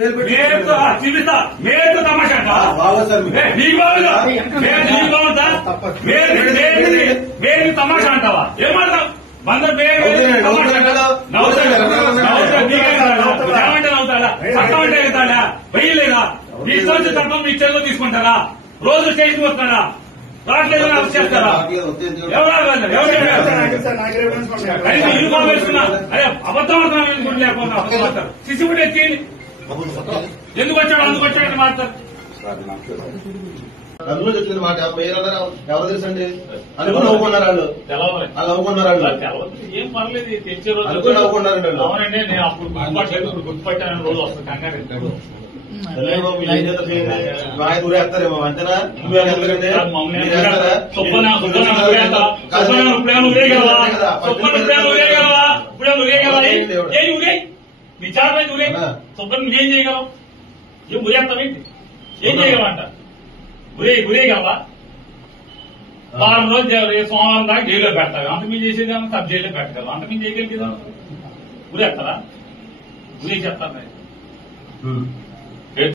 మేరకు తమాషా నీకు బాగుందా మేరకు తమాషా అంటావా ఏమంటావు బందరు ఏమంటే అవుతాడా చట్టం అంటే అవుతాడా వెయ్యలేదా మీ సంవత్సరం తప్ప మీ చెరువు తీసుకుంటారా రోజు స్టేషన్ వస్తాడా రావట్లేదు అరెస్ట్ చేస్తారా యూనిఫామ్ వేసుకున్నా అదే అబద్ధం లేకపోతే సిసిబుడ్ ఎక్కి ఎందుకు వచ్చాడు అందుకు వచ్చాడని మాట్లాడతారు అందులో చెప్తుంది మాట ఎవరు తెలుసండి అనుకుని నవ్వుకున్నారు వాళ్ళు నవ్వుకున్నారు వాళ్ళు ఏం పర్లేదు తెచ్చే రోజు అనుకుని నవ్వుకున్నారండి అవునండి నేను అప్పుడు గుర్తుపట్టాను రోజు వస్తాను కంగారు ఊరేస్తారేమో అంతేనా నువ్వేస్తారండి నీ చార్జ్ ఊరే సుబ్బన్ నువ్వేం చేయగలవు ఏం ఊరేస్తావేంటి ఏం చేయగలవంట ఊరేయగలవా వారం రోజు సోమవారం దాకా జైల్లో పెడతావు అంత మీరు చేసేది సబ్ జైల్లో పెట్టగలవు అంత మీరు చేయగలిగేదా ఊరేస్తారా ఊరే చెప్తాను